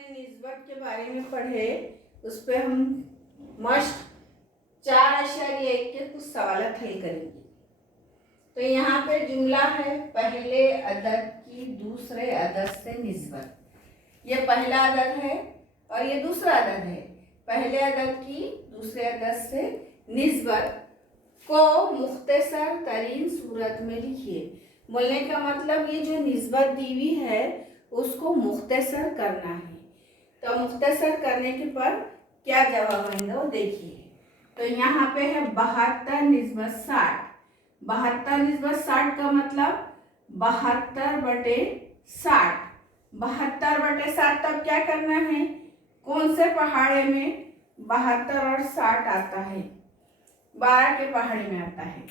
हमने निस्बत के बारे में पढ़े, उस पर हम मस्ट 4.1 के कुछ सवाल हल करेंगे। तो यहाँ पे जुमला है, पहले अदद की दूसरे अदद से निस्बत। ये पहला अदद है और ये दूसरा अदद है। पहले अदद की दूसरे अदद से निस्बत को मुख्तसर तरीन सूरत में लिखिए। बोलने का मतलब ये जो निस्बत दी हुई है उसको मुख्तसर करना है। तो मुख्तसर करने के पर क्या जवाब आएगा वो देखिए। तो यहाँ पे है 72 निस्बत 60। 72 निस्बत 60 का मतलब 72/60। 72/60 तब क्या करना है, कौन से पहाड़े में 72 और 60 आता है? 12 के पहाड़े में आता है।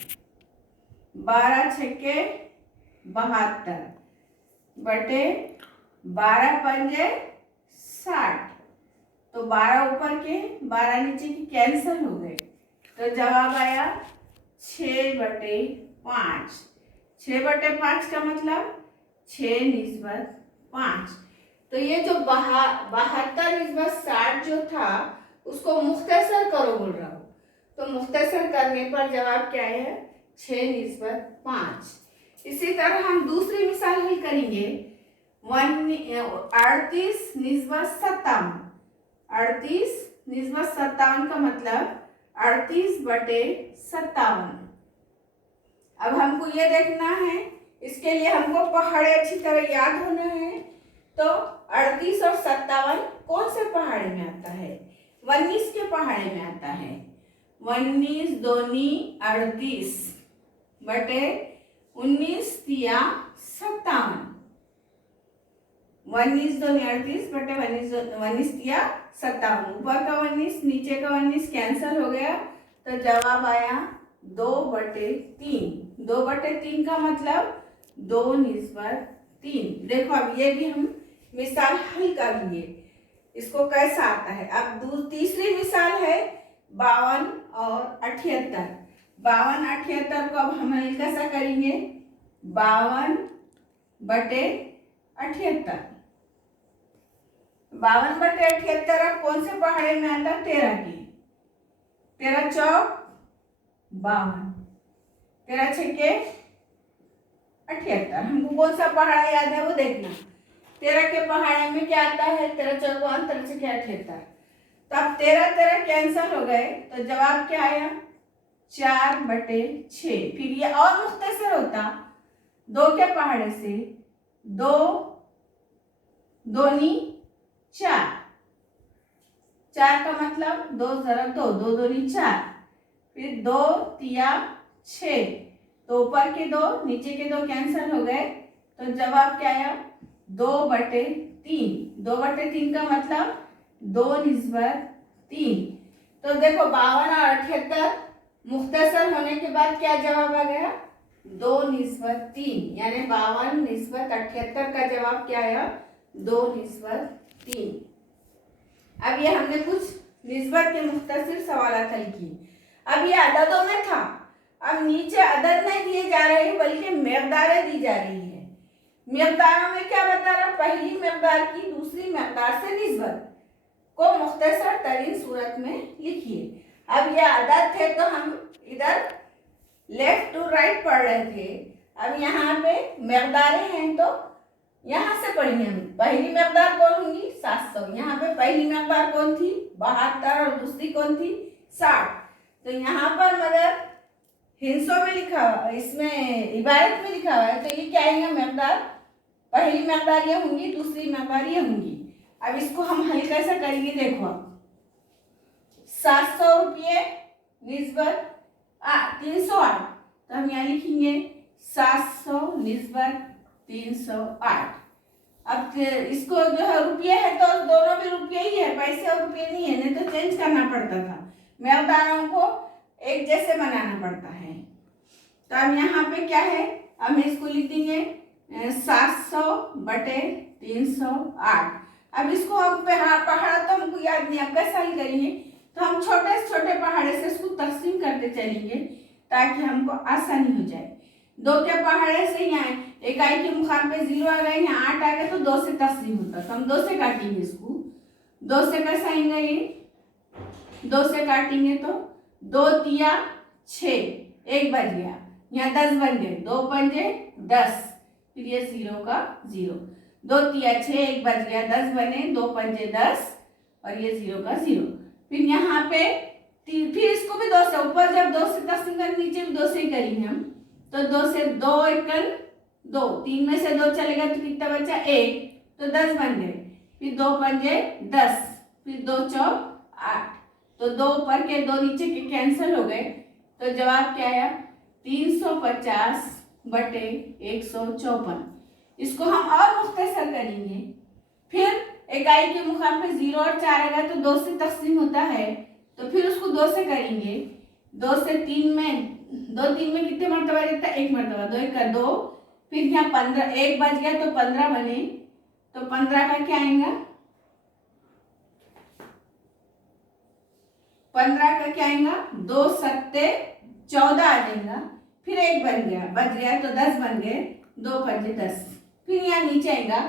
12 छक्के 72 बटे 12 पंजे 60। तो 12 ऊपर के 12 नीचे की कैंसिल हो गए। तो जवाब आया 6/5। 6/5 का मतलब 6 निस्बत 5। तो ये जो 72 निस्बत 60 जो था उसको मुख्तसर करो बोल रहा हूँ। तो मुख्तसर करने पर जवाब क्या है? 6 निस्बत 5। इसी तरह हम दूसरी मिसाल हल करेंगे। 38 निस्बत 57। 38 निस्बत 57 का मतलब 38/57। अब हमको ये देखना है, इसके लिए हमको पहाड़े अच्छी तरह याद होना है। तो 38 और 57 कौन से पहाड़े में आता है? 19 के पहाड़े में आता है। 19 दूनी 38 बटे 19 तिया 57। 19 दूनी 38 बटे 19 तिया 57। ऊपर का 19 नीचे का 19 कैंसिल हो गया। तो जवाब आया 2/3। 2/3 का मतलब 2 निस्बत 3। देखो अब ये भी हम मिसाल हल कर लिए। इसको कैसा आता है? अब तीसरी मिसाल है 52 और 78। 52 78 को अब हम हल कैसा करेंगे? 52/78। 52/78 अब कौन से पहाड़े में आता है? 13 की। 13 चौक 52, 13 छक्के 78। हमको कौन सा पहाड़ा याद है वो देखना। 13 के पहाड़े में क्या आता है? 13 चौक 52, 13 छक्के 78। तब 13 कैंसिल हो गए। तो जवाब क्या आया? 4/6। फिर ये और मुख्तसर होता 2 के पहाड़े से। 2 दूनी 4। 4 का मतलब 2 × 2, 2 दूनी 4। फिर 2 तिया 6। तो ऊपर के 2 नीचे के 2 कैंसिल हो गए। तो जवाब क्या आया? 2/3। 2/3 का मतलब 2 निस्बत 3। तो देखो 52 और 78 मुख्तसर होने के बाद क्या जवाब आ गया? 2 निस्बत 3। यानी 52 निस्बत 78 का जवाब क्या आया? 2 निस्बत 3। अब ये हमने कुछ निस्बत के मुख्तसर सवाल हल किए। अब ये अददों में था। अब नीचे अदद नहीं दिए जा रहे बल्कि मकदारें दी जा रही है। मकदारों में क्या बता रहा? पहली मकदार की दूसरी मकदार से निस्बत को मुख्तसर तरीन सूरत में लिखिए। अब ये अदद थे तो हम इधर लेफ्ट टू राइट पढ़ रहे थे। अब यहाँ पे मकदारें हैं तो यहाँ से पढ़िए हम। पहली मकदार कौन होगी? 700। यहाँ पे पहली मकदार कौन थी? 72 और दूसरी कौन थी? 60। तो यहाँ पर मगर हिंसों में लिखा हुआ, इसमें इबारत में लिखा हुआ है तो ये क्या आएगा? मकदार पहली मकदार ये होंगी, दूसरी मकदार ये होंगी। अब इसको हम हल कैसे करेंगे? देखो 700 रुपये निस्बत 308। तो हम यहाँ लिखेंगे 700 निस्बत 308। अब इसको जो है रुपये है तो दोनों भी रुपये ही है, पैसे और रुपये नहीं है, नहीं तो चेंज करना पड़ता था। मकदारों को एक जैसे बनाना पड़ता है। तो अब यहाँ पे क्या है? अब हम इसको लिख देंगे 700/308। अब इसको हम पहाड़ा तो हमको याद नहीं, अब कैसे हल करेंगे? तो हम छोटे से छोटे पहाड़े से इसको तकसीम करते चलेंगे ताकि हमको आसानी हो जाए। 2 के पहाड़े से यहाँ इकाई के मुकाम पे 0 आ गए, यहाँ 8 आ गए तो 2 से तकसीम होता। तो हम 2 से काटेंगे इसको। दो से कैसे आएगा ये, दो से काटेंगे तो दो तिया 6, एक बच गया, यहाँ 10 बन गए, दो पंजे 10, फिर ये 0 का 0, दो तिया 6, एक बच गया, 10 बने, दो पंजे 10 और ये 0 का 0। फिर यहाँ पे फिर इसको भी 2 से, ऊपर जब 2 से 10 कर, नीचे भी 2 से ही करेंगे हम, तो 2 से 2 एकल 2, 3 में से 2 चलेगा तो कितना बचा 1, तो 10 बन गए, फिर 2 पंजे 10, फिर 2 चौक 8, तो 2 ऊपर के 2 नीचे के कैंसिल हो गए, तो जवाब क्या आया 350 बटे 154। इसको हम और मुख्तसर करेंगे, फिर इकाई के मुकाम पे 0 और 4 आएगा तो 2 से तकसीम होता है, तो फिर उसको 2 से करेंगे, 2 से 3 में, 2 3 में कितने मरतबा देता है, 1 मरतबा, 2 1 का 2, फिर यहाँ 15, 1 बच गया तो 15 बने, तो 15 का क्या आएगा, 15 का क्या आएगा, 2 सत्ते 14 आ जाएगा, फिर 1 बच गया तो 10 बन गए, 2 पंजे 10, फिर यहाँ नीचे आएगा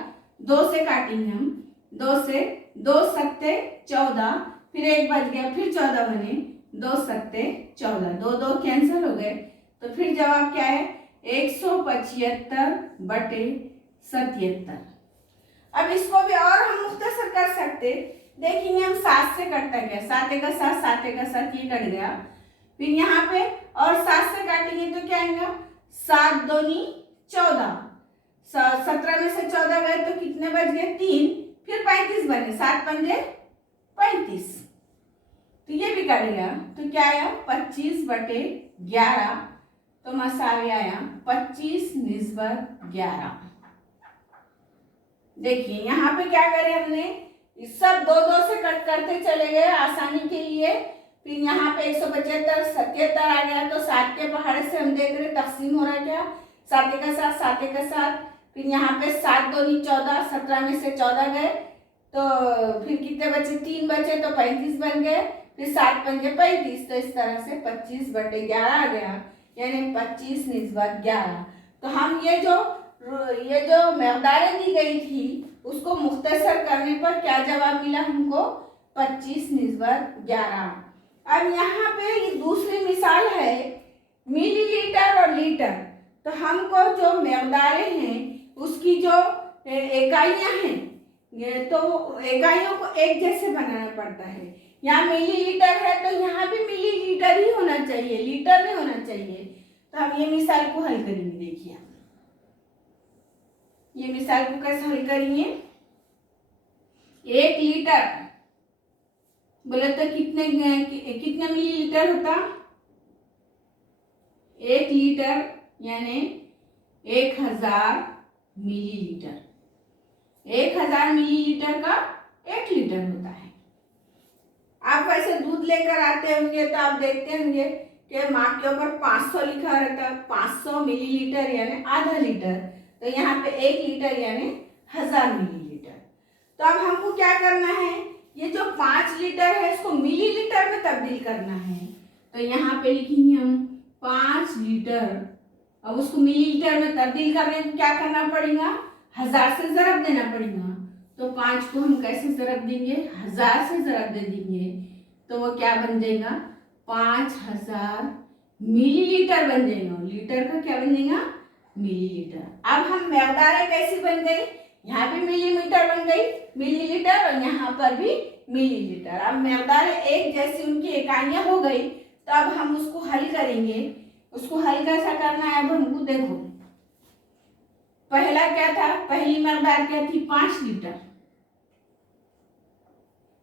2 से काटेंगे हम, 2 से 2 सत्ते 14, फिर 1 बच गया, फिर 14 बने, 2 सत्ते 14, 2 2 कैंसिल हो गए, तो फिर जवाब क्या है 175 बटे 77। अब इसको भी और हम मुख्तसर कर सकते, देखेंगे हम 7 से कटता क्या, 7 का 7, 7 का 7, ये कट गया, फिर यहाँ पे और 7 से काटेंगे तो क्या आएगा 7 दूनी 14, 17 में से 14 गए तो कितने बच गए 3, फिर 35 बने, 7 पंजे 35, तो ये भी कट गया, तो क्या आया 25 बटे 11, तो मसावी आया 25 निस्बत 11। देखिए यहाँ पे क्या करें हमने, इस सब 2 2 से कट करते चले गए आसानी के लिए, फिर यहाँ पे 175 77 आ गया, तो 7 के पहाड़े से हम देख रहे तकसीम हो रहा है क्या, 7 का 7, 7 का 7, फिर यहाँ पे 7 दूनी 14, 17 में से 14 गए, तो फिर कितने बचे 3 बचे, तो 35 बन गए, फिर 7 पंजे 35, तो इस तरह से 25 बटे 11 आ गया, यानी 25 निस्बत 11। तो हम ये जो मकदारें दी गई थी उसको मुख्तसर करने पर क्या जवाब मिला हमको 25 निस्बत 11। अब यहाँ पे ये दूसरी मिसाल है मिलीलीटर और लीटर, तो हमको जो मकदारें हैं उसकी जो इकाइयाँ हैं, ये तो इकाइयों को एक जैसे बनाना पड़ता है, यहाँ मिलीलीटर है तो यहाँ भी मिलीलीटर ही होना चाहिए, लीटर नहीं होना चाहिए। तो हम ये मिसाल को हल करेंगे, देखिए ये मिसाल को कैसे हल करेंगे, 1 लीटर बोले तो कितने मिलीलीटर होता, 1 लीटर यानी 1000 मिलीलीटर, 1000 मिलीलीटर का 1 लीटर होता है। आप वैसे दूध लेकर आते होंगे तो आप देखते होंगे कि माँ के ऊपर 500 लिखा रहता है, 500 मिलीलीटर यानी आधा लीटर, तो यहाँ पे 1 लीटर यानी 1000 मिलीलीटर। तो अब हमको क्या करना है, ये जो 5 लीटर है इसको मिलीलीटर में तब्दील करना है, तो यहाँ पे लिखेंगे हम 5 लीटर। अब उसको मिलीलीटर में तब्दील करने को क्या करना पड़ेगा, 1000 से ज़रब देना पड़ेगा, तो 5 को हम कैसे ज़रब देंगे, 1000 से ज़रब दे देंगे, तो वो क्या बन जाएगा 5000 मिलीलीटर बन जाएगा, लीटर का क्या बन जाएगा मिलीलीटर। अब हम मकदारें कैसी बन गई, यहाँ भी मिलीमीटर बन गई मिलीलीटर और यहाँ पर भी मिलीलीटर। अब मकदारें एक जैसी उनकी इकाइयाँ हो गई, तो अब हम उसको हल करेंगे। उसको हल कैसा करना है, अब हमको देखो पहला क्या था, पहली मकदार क्या थी 5 लीटर,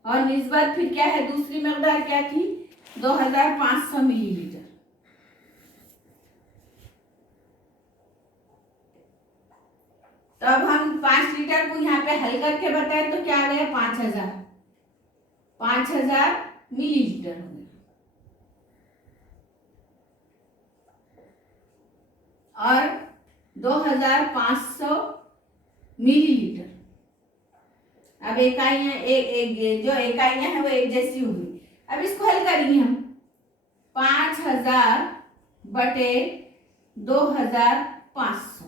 और निस्बत फिर क्या है दूसरी मकदार क्या थी 2500 मिलीलीटर। तो अब हम 5 लीटर को यहाँ पे हल करके बताए तो क्या आ गया 5000 मिलीलीटर हो गया। और 2500 मिलीलीटर। अब इकाइयाँ एक जो इकाइयाँ हैं वो एक जैसी होगी। अब इसको हल करेंगे हम 5000 बटे 2500।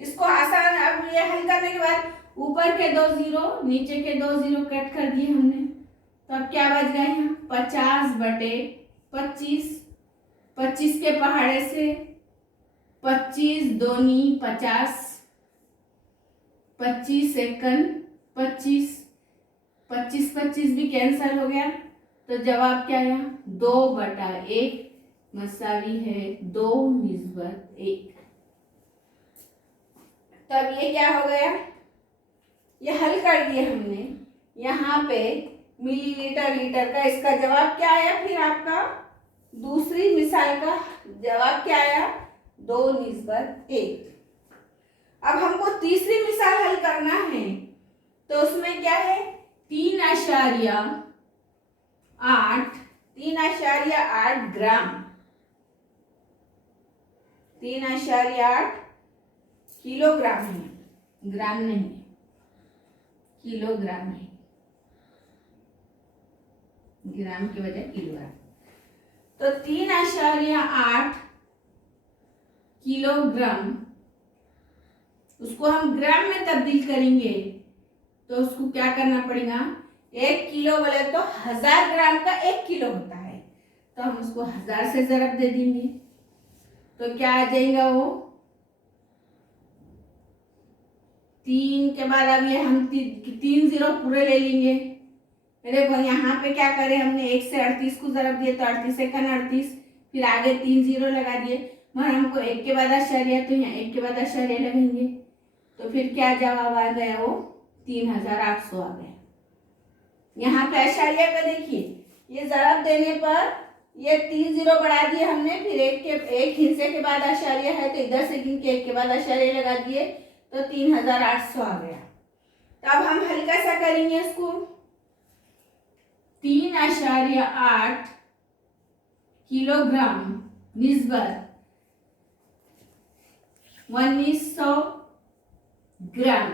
इसको आसान, अब ये हल करने के बाद ऊपर के 2 जीरो नीचे के 2 जीरो कट कर दिए हमने, तो अब क्या बच गए हैं 50/25। 25 के पहाड़े से 25 दूनी 50, 25 सेकंड 25, 25 भी कैंसल हो गया, तो जवाब क्या आया 2/1 मसावी है 2/1। तब ये क्या हो गया, ये हल कर दिए हमने। यहाँ पे मिलीलीटर लीटर का इसका जवाब क्या आया, फिर आपका दूसरी मिसाल का जवाब क्या आया 2/1। अब हमको तीसरी मिसाल हल करना है, तो उसमें क्या है 3.8 ग्राम, 3.8 किलोग्राम है, ग्राम नहीं किलोग्राम है, ग्राम की वजह किलोग्राम। तो 3.8 किलोग्राम, उसको हम ग्राम में तब्दील करेंगे, तो उसको क्या करना पड़ेगा, 1 किलो बोले तो 1000 ग्राम का 1 किलो होता है, तो हम उसको 1000 से ज़रब दे देंगे, तो क्या आ जाएगा वो 3 के बाद अब ये हम 3 जीरो पूरे ले लेंगे। देखो यहाँ पे क्या करें हमने 1 से 38 को ज़रब दिए, तो 38 सेकंड 38, फिर आगे 3 जीरो लगा दिए, मगर हमको 1 के बाद आशार्य, तो यहाँ 1 के बाद आशार्य लगेंगे, तो फिर क्या जवाब आ गया वो 3800 आ गया। यहाँ पे आशार्य का देखिए, ये ज़रब देने पर ये 3 जीरो बढ़ा दिए हमने, फिर एक हिस्से के बाद आशार्य है, तो इधर से गिन के 1 के बाद आशार्य लगा दिए, तो 3800 आ गया। तो अब हम हल कैसा करेंगे इसको, 3.8 किलोग्राम निस्बत 1900 ग्राम,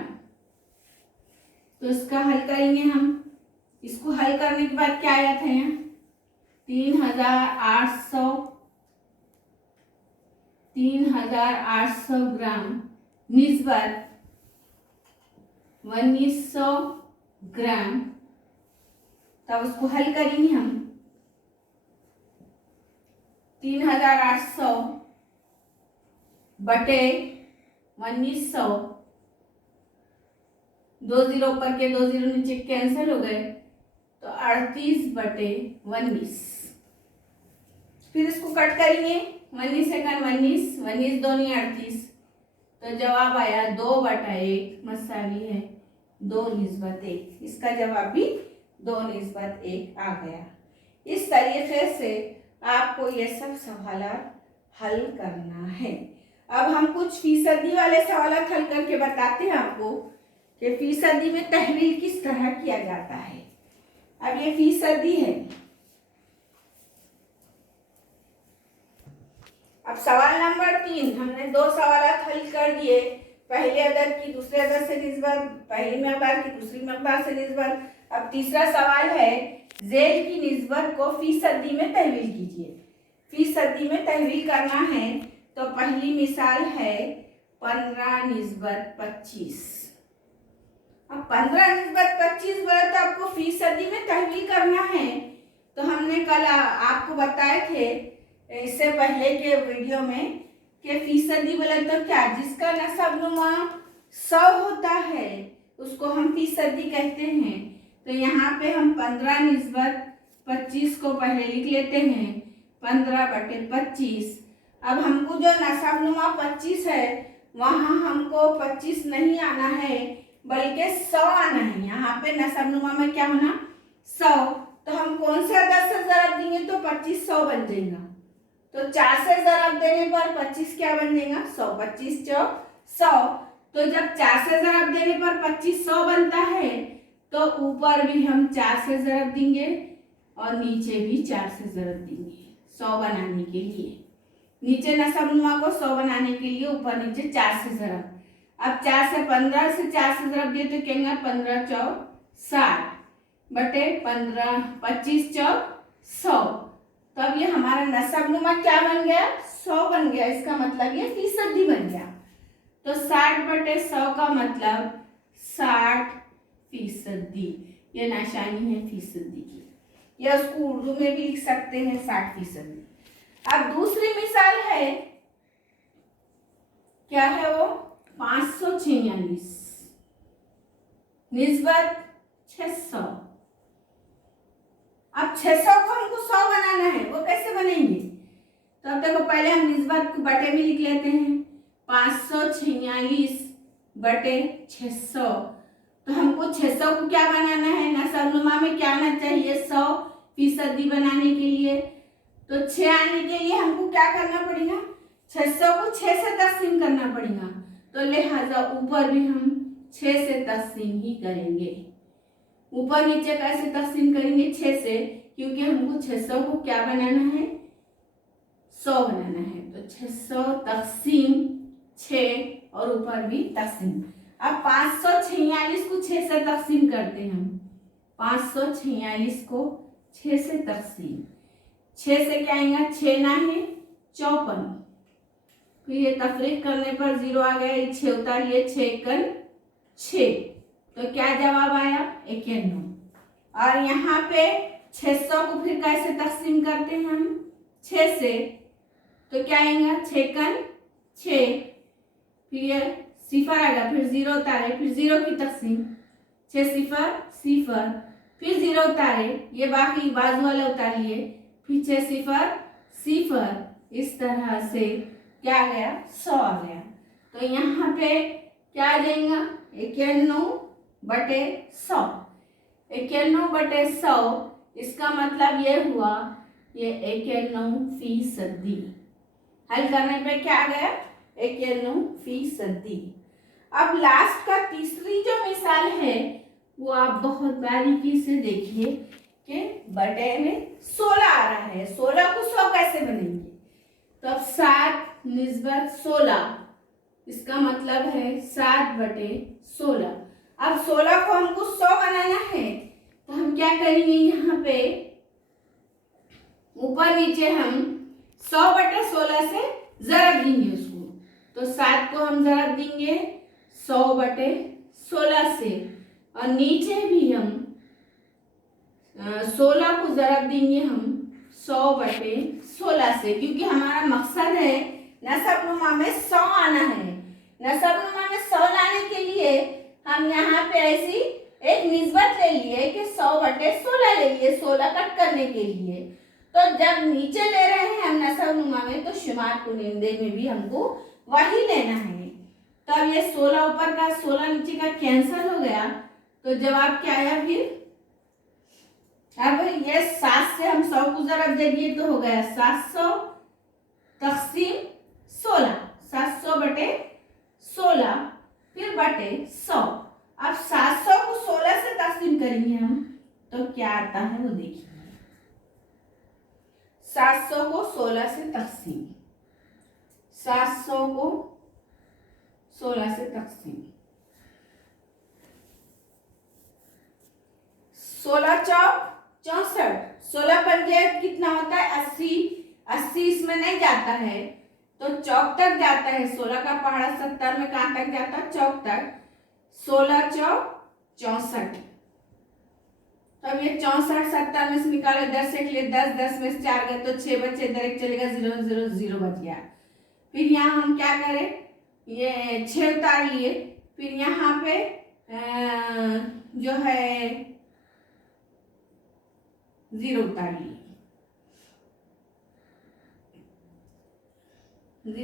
तो इसका हल करेंगे हम। इसको हल करने के बाद क्या आया था यहाँ 3800 ग्राम निस्बत 1900 ग्राम, तब उसको हल करेंगे हम। 3800 बटे 1900, 2 जीरो ऊपर के 2 जीरो नीचे कैंसिल हो गए, तो 38/19। फिर इसको कट करेंगे, 19 सेकंड 19, 19 दूनी 38, तो जवाब आया 2/1 मसावी है 2/1। इसका जवाब भी 2/1 आ गया। इस तरीके से आपको ये सब सवाल हल करना है। अब हम कुछ फीसदी वाले सवाल हल करके बताते हैं आपको कि फीसदी में तहवील किस तरह किया जाता है। अब ये फीसदी है। अब सवाल नंबर 3, हमने 2 सवाल हल कर दिए, पहले अदद की दूसरे अदद से निस्बत, पहली मकदार की दूसरी मकदार से निस्बत। अब तीसरा सवाल है ज़ेल की निस्बत को फीसदी में तहवील कीजिए। फीसदी में तहवील करना है, तो पहली मिसाल है 15/25। अब 15/25 बोला तो आपको फीसदी में तहवील करना है। तो हमने कल आपको बताए थे इससे पहले के वीडियो में कि फीसदी बोले तो क्या, जिसका नसबनुमा 100 होता है उसको हम फीसदी कहते हैं। तो यहाँ पे हम 15/25 को पहले लिख लेते हैं 15/25। अब हमको जो नसबनुमा 25 है वहाँ हमको 25 नहीं आना है बल्कि 100 आना है। यहाँ पे नसबनुमा में क्या होना 100, तो हम कौन सा 10 से ज़रब देंगे तो 25 100 बन जाएगा। तो 4 से ज़रब देने पर 25 क्या बन जाएगा 100, 25 चौक 100। तो जब 4 से ज़रब देने पर 25 100 बनता है, तो ऊपर भी हम 4 से ज़रब देंगे और नीचे भी 4 से ज़रब देंगे 100 बनाने के लिए। नीचे नसबनुमा को 100 बनाने के लिए ऊपर नीचे 4 से ज़रब। अब 4 से 15 से 4 से ज़रब दिए तो क्या 15 चौक 60 बटे 15, 25 चौक 100। तो अब ये हमारा नसबनुमा क्या बन गया 100 बन गया। इसका मतलब ये फीसदी बन गया। तो 60/100 का मतलब 60%। ये निशानी है फीसदी की, या उसको उर्दू में भी लिख सकते हैं 60%। अब दूसरी मिसाल है, क्या है वो, 546 निस्बत 600। अब 600 को हमको 100 बनाना है, वो कैसे बनेंगे? तो अब देखो, पहले हम निस्बत को बटे में लिख लेते हैं, 546 बटे 600। तो हमको 600 को क्या बनाना है, नसबनुमा में क्या आना चाहिए, 100% बनाने के लिए। तो 6 आने के लिए हमको क्या करना पड़ेगा, 600 को 6 से तकसीम करना पड़ेगा। तो लिहाजा ऊपर भी हम 6 से तकसीम ही करेंगे। ऊपर नीचे कैसे तकसीम करेंगे, 6 से, क्योंकि हमको 600 को क्या बनाना है, 100 बनाना है। तो 600 तकसीम 6 और ऊपर भी तकसीम। अब 546 को 6 से तकसीम करते हैं हम, 546 को 6 से तकसीम, 6 से क्या आएगा, 6 ना है 54। फिर ये तफरीक करने पर 0 आ गया, 6 उतारिए, 6 6। तो क्या जवाब आया, 51। और यहाँ पे 600 को फिर कैसे तकसीम करते हैं हम, 6 से, तो क्या आएगा, 6 6। फिर ये सिफर आएगा, फिर 0 उतारे, फिर 0 की तकसीम, 6 0 0, फिर 0 उतारे, ये बाकी बाजू वाला उतारिए, फिर 6 0 0। इस तरह से क्या आ गया, 100 आ गया। तो यहाँ पे क्या आ जाएगा, 91 बटे 100। 91 बटे 100, इसका मतलब ये हुआ, ये 91%। हल करने पे क्या आ गया, 91%। अब लास्ट का तीसरी जो मिसाल है, वो आप बहुत बारीकी से देखिए कि बटे में 16 आ रहा है। 16 को 100 कैसे बनेंगे? तो अब 7 निस्बत 16, इसका मतलब है 7 बटे 16। अब 16 को हमको 100 बनाना है, तो हम क्या करेंगे, यहाँ पे ऊपर नीचे हम 100 बटे 16 से ज़रब देंगे उसको। तो 7 को हम ज़रब देंगे 100 बटे 16 से, और नीचे भी हम 16 को ज़रब देंगे हम 100 बटे 16 से, क्योंकि हमारा मकसद है नसबनुमा में 100 आना है। नसबनुमा में 100 लाने के लिए हम यहाँ पे ऐसी एक निस्बत ले लिए कि 100 बटे 16 ले लिए, 16 कट करने के लिए। तो जब नीचे ले रहे हैं हम नसबनुमा में, तो शुमार कुनिंदे में भी हमको वही लेना है। तब ये 16 ऊपर का 16 नीचे का कैंसिल हो गया, तो जवाब क्या आया फिर, अब ये 7 से हम 100 को ज़रब दे दिए, तो हो गया 700 तकसीम 16, 700 बटे 16, फिर बटे 100। अब 700 को 16 से तकसीम करेंगे हम, तो क्या आता है वो देखिए। 700 को 16 से तकसीम, 700 को 16 से तकसीम, 16 चौक 64, 16 पंजे कितना होता है, 80। 80 इसमें नहीं जाता है, तो चौक तक जाता है। 16 का पहाड़ा 70 में कहाँ तक जाता है, चौक तक। 16 चौक 64। अब ये 64 70 में से निकालो, इधर से लिए 10, 10 में से 4 गए, तो 6 बचे, इधर एक चलेगा, 0 0 0 बच गया। फिर यहाँ हम क्या करें, ये 6 उतार लिए, फिर यहाँ पे जो है 0 उतार लिए।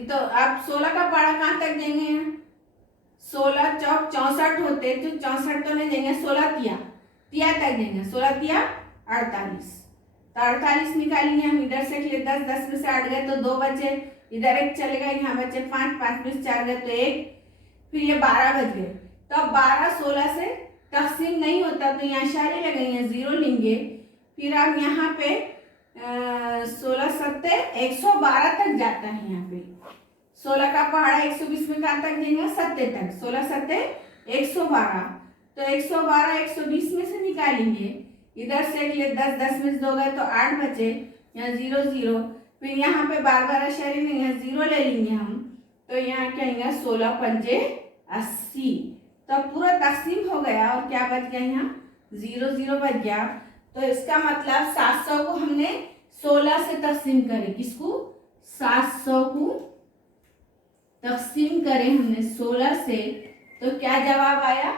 तो आप 16 का पहाड़ा कहाँ तक देंगे, 16 चौक 64 होते, तो 64 तो नहीं देंगे, 16 तिया तक देंगे, 16 तिया 48। तो 48 निकालेंगे हम, इधर से 10, 10 में से 8 गए, तो 2 बचे, इधर एक चलेगा, यहाँ बचे 5, 5 में से 4 गए, तो 1, फिर ये 12 बच गए। तो अब 12 16 से तकसीम नहीं होता, तो यहाँ इशारे लगाएंगे, 0 लेंगे। फिर अब यहाँ पे 16 7 112 तक जाता है। यहाँ पे 16 का पहाड़ा 120 में कहाँ तक देंगे, 70 तक। 16 7 112, तो 112 120 में से निकालेंगे, इधर से 10, 10 में से 2 गए, तो 8 बचे, यहाँ 0 0। फिर यहाँ पे बार बार इशारे में यहाँ 0 ले लेंगे हम, तो यहाँ क्या आएगा, 16 पंजे 80। तो अब पूरा तकसीम हो गया और क्या बच गया, यहाँ 0 0 बच गया। तो इसका मतलब 700 को हमने 16 से तकसीम करें, किसको, 700 को तकसीम करें हमने 16 से, तो क्या जवाब आया,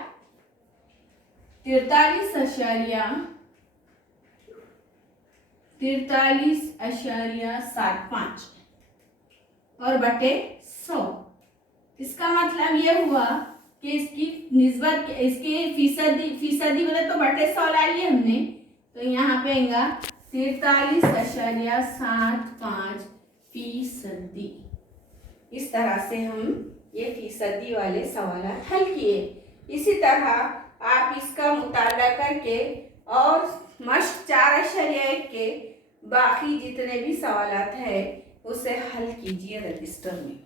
43.75 और बटे 100। इसका मतलब ये हुआ कि इसकी निस्बत, इसके फीसदी बोले तो बटे 100 लाइए हमने, तो यहाँ पे आएगा 43.75%। इस तरह से हम ये फीसदी वाले सवाल हल किए। इसी तरह आप इसका मुताला करके और मश्क 4.1 के बाकी जितने भी सवालात हैं उसे हल कीजिए रजिस्टर में।